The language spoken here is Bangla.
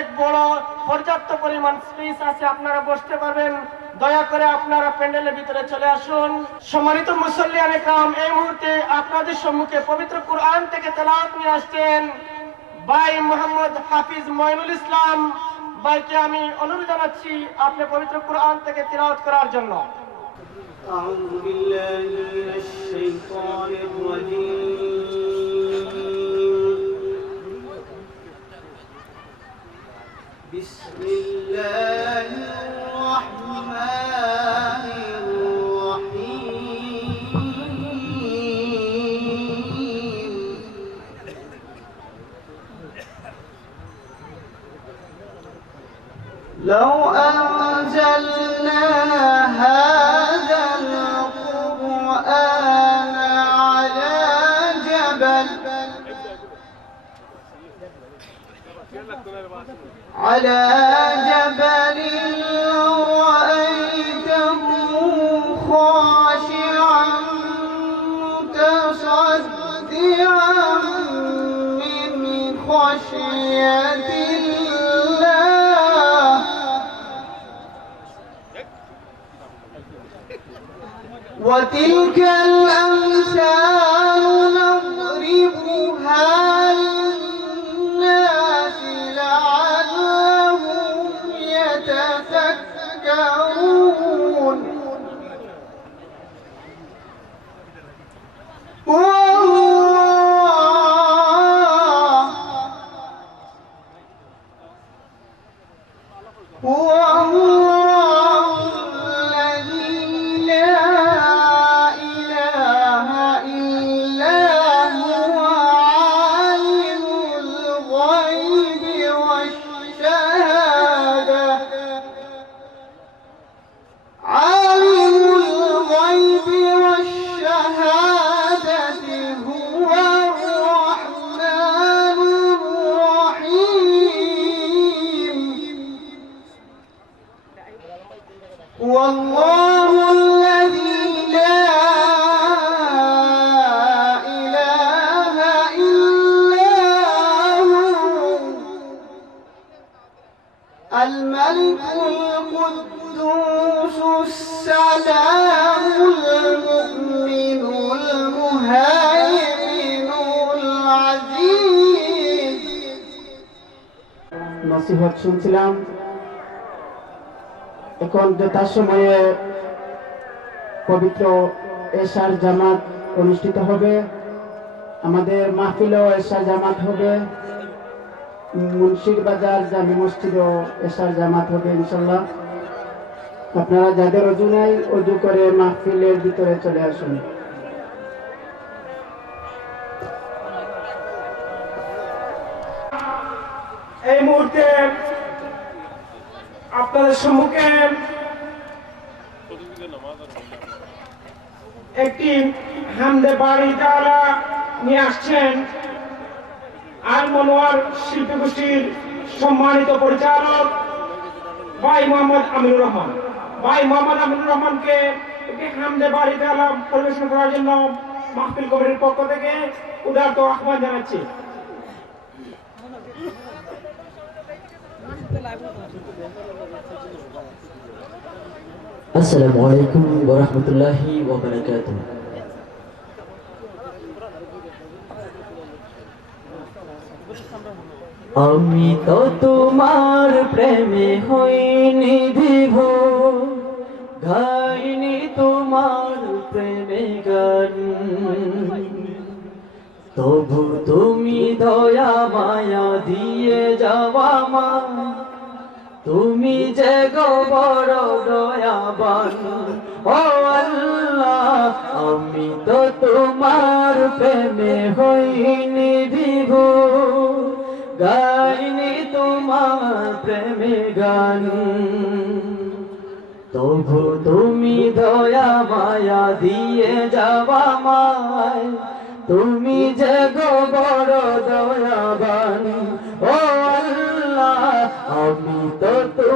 অনেক বড় পর্যাপ্ত পরিমাণ স্পেস আছে আপনারা বসতে পারবেন দয়া করে আপনারা প্যান্ডেলের ভিতরে চলে আসুন সম্মানিত মুসল্লিয়ান একরাম এই মুহূর্তে আপনাদের সম্মুখে পবিত্র কোরআন থেকে তেলাওয়াত নিয়ে আসছেন ভাই মোহাম্মদ হাফিজ মঈনুল ইসলাম ভাইকে আমি অনুরোধ জানাচ্ছি আপনি পবিত্র কোরআন থেকে তিলাওয়াত করার জন্য أعوذ بالله من الشيطان الرجيم لو أنزلنا هذا القرآن على جبل على جبل رأيته خاشعا متصدعا من خشية الله. وتلك الأمثال نضربها للناس لعلهم يتفكرون. والله الذي لا إله إلا هو. الملك القدوس السلام المؤمن المهيمن العزيز. نصيحة شنتلام. এখন যথার সময়ে পবিত্র এশার জামাত অনুষ্ঠিত হবে। আমাদের মাহফিলও এশার জামাত হবে। মুন্সির বাজার জামি মসজিদও এশার জামাত হবে ইনশাল্লাহ। আপনারা যাদের অজু নাই, অজু করে মাহফিলের ভিতরে চলে আসুন। এই মুহূর্তে আপনাদের সম্মুখে একটি হামদে বাড়ি তারা নিয়ে আসছেন আর মনোয়ার শিল্পী গোষ্ঠীর সম্মানিত পরিচালক ভাই মোহাম্মদ আমিনুর রহমান। ভাই মোহাম্মদ আমিনুর রহমানকে একটি হামদে বাড়ি তারা পরিবেশন করার জন্য মাহফিল কমিটির পক্ষ থেকে উদারত আহ্বান জানাচ্ছি। আসসালামু আলাইকুম ওরহমতুল্লাহি ওবরাকাত আমি তো তোমার প্রেমে হইনি দিব, গাইনি তোমার প্রেমে গান। তবু তুমি দয়া মায়া দিয়ে যাওয়া মা তুমি যে গো দয়াবান, ও আল্লাহ, আমি তো তোমার প্রেমে হইনি বিভু গাইনি তোমার প্রেমে গান। তবু তুমি দয়া মায়া দিয়ে যাওয়া মায় তুমি যে গো বড় আমি তো